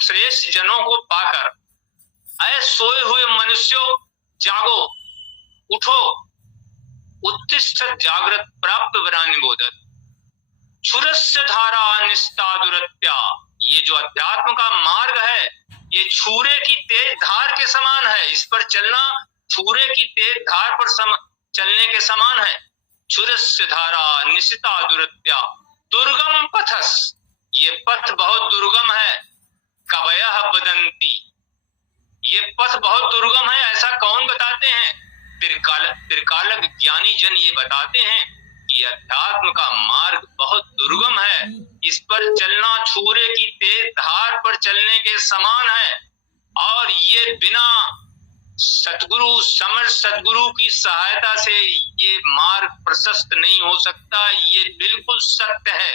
श्रेष्ठ जनों को पाकर ऐ सोए हुए मनुष्यों जागो, उठो, उत्तिष्ठ जागृत प्राप्त वरानि बोधत, क्षुरस्य धारा निस्तादुरत्या। ये जो अध्यात्म का मार्ग है ये छुरे की तेज धार के समान है। इस पर चलना छुरे की तेज धार पर चलने के समान है। क्षुरस्य धारा निस्तादुरत्या दुर्गम पथस, ये पथ बहुत दुर्गम है। कवयः वदन्ति, ये पथ बहुत दुर्गम है, ऐसा कौन बताते हैं? त्रिकालक ज्ञानी जन ये बताते हैं कि अध्यात्म का मार्ग बहुत दुर्गम है। इस पर चलना छुरे की तेज धार पर चलने के समान है और ये बिना सतगुरु, समर्थ सतगुरु की सहायता से ये मार्ग प्रशस्त नहीं हो सकता। ये बिल्कुल सत्य है।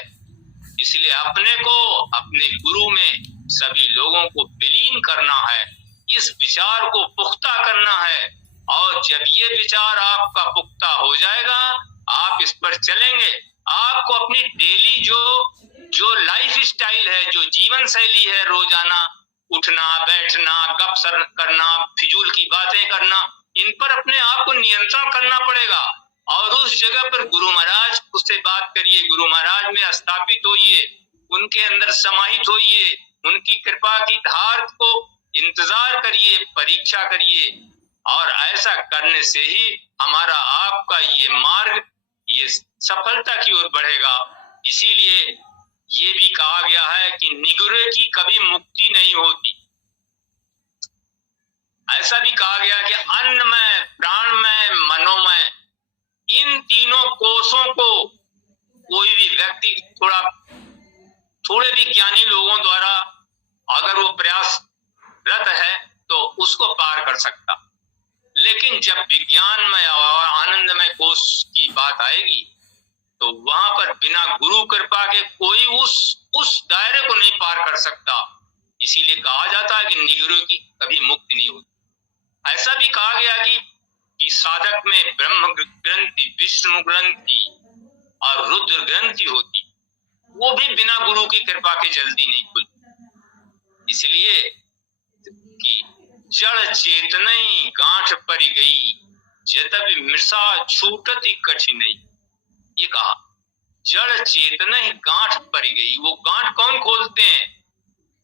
इसलिए अपने को अपने गुरु में सभी लोगों को विलीन करना है, इस विचार को पुख्ता करना है। और जब ये विचार आपका पुख्ता हो जाएगा, आप इस पर चलेंगे, आपको अपनी डेली जो लाइफ स्टाइल है, जो जीवन शैली है, रोजाना उठना, बैठना, गपशप करना, फिजूल की बातें करना, इन पर अपने आप को नियंत्रण करना पड़ेगा। और उस जगह पर गुरु महाराज उससे बात करिए, गुरु महाराज में स्थापित होइए, उनके अंदर समाहित होइए, उनकी कृपा की धार को इंतजार करिए, परीक्षा करिए। और ऐसा करने से ही हमारा आपका ये मार्ग ये सफलता की ओर बढ़ेगा। इसीलिए ये भी कहा गया है कि निगुरे की कभी मुक्ति नहीं होती। ऐसा भी कहा गया कि अन्नमय, प्राणमय, मनोमय, इन तीनों कोषों को कोई भी व्यक्ति थोड़े भी ज्ञानी लोगों द्वारा अगर वो प्रयासरत है तो उसको पार कर सकता। लेकिन जब विज्ञानमय और आनंदमय कोष की बात आएगी तो वहां पर बिना गुरु कृपा के कोई उस दायरे को नहीं पार कर सकता। इसीलिए कहा जाता है कि निगुरे की कभी मुक्ति नहीं होती। ऐसा भी कहा गया कि साधक में ब्रह्म ग्रंथि, विष्णु ग्रंथि और रुद्र ग्रंथि होती, वो भी बिना गुरु की कृपा के जल्दी नहीं खुलती। इसलिए कि जड़ चेतनई गांठ परी गई, जतबि मृषा छूटति कठिनई। ये कहा जड़ चेतनई गांठ परी गई। वो गांठ कौन खोलते हैं?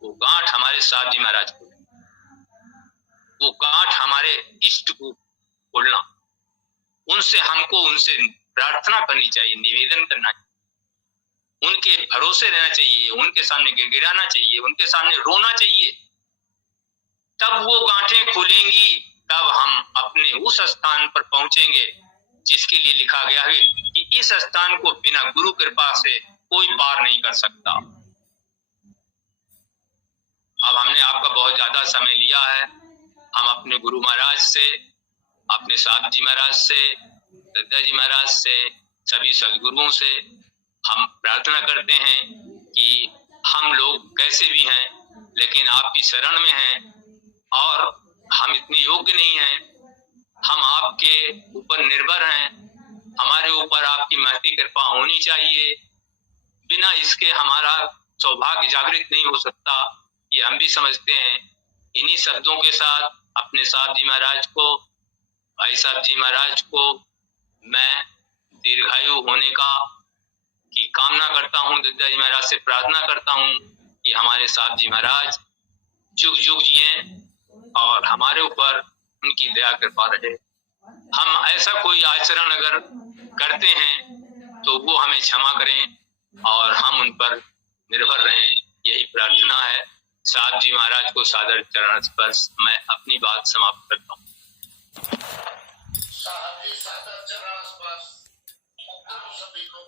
वो गांठ हमारे साथ जी महाराज खोलते, वो गांठ हमारे इष्ट को खोलना। उनसे प्रार्थना करनी चाहिए, निवेदन करना चाहिए, उनके भरोसे रहना चाहिए, उनके सामने गिड़गिड़ाना चाहिए, उनके सामने रोना चाहिए। तब वो गांठें खुलेंगी, तब हम अपने उस स्थान पर पहुंचेंगे जिसके लिए लिखा गया है कि इस स्थान को बिना गुरु कृपा से कोई पार नहीं कर सकता। अब हमने आपका बहुत ज्यादा समय लिया है। हम अपने गुरु महाराज से, अपने साहब जी महाराज से, दद्दा जी महाराज से, सभी सदगुरुओं से हम प्रार्थना करते हैं कि हम लोग कैसे भी हैं लेकिन आपकी शरण में हैं और हम इतने योग्य नहीं हैं। हम आपके ऊपर निर्भर हैं, हमारे ऊपर आपकी महती कृपा होनी चाहिए। बिना इसके हमारा सौभाग्य जागृत नहीं हो सकता, ये हम भी समझते हैं। इन्हीं शब्दों के साथ अपने साहब जी महाराज को, भाई साहब जी महाराज को मैं दीर्घायु होने की कामना करता हूँ। दद्दा जी महाराज से प्रार्थना करता हूँ कि हमारे साहब जी महाराज जुग जुग जिए और हमारे ऊपर उनकी दया कृपा रहे। हम ऐसा कोई आचरण अगर करते हैं तो वो हमें क्षमा करें और हम उन पर निर्भर रहें, यही प्रार्थना है। साहब जी महाराज को सादर चरण स्पर्श मैं अपनी बात समाप्त करता हूँ। साहब जी सादर चरण स्पर्श सभी को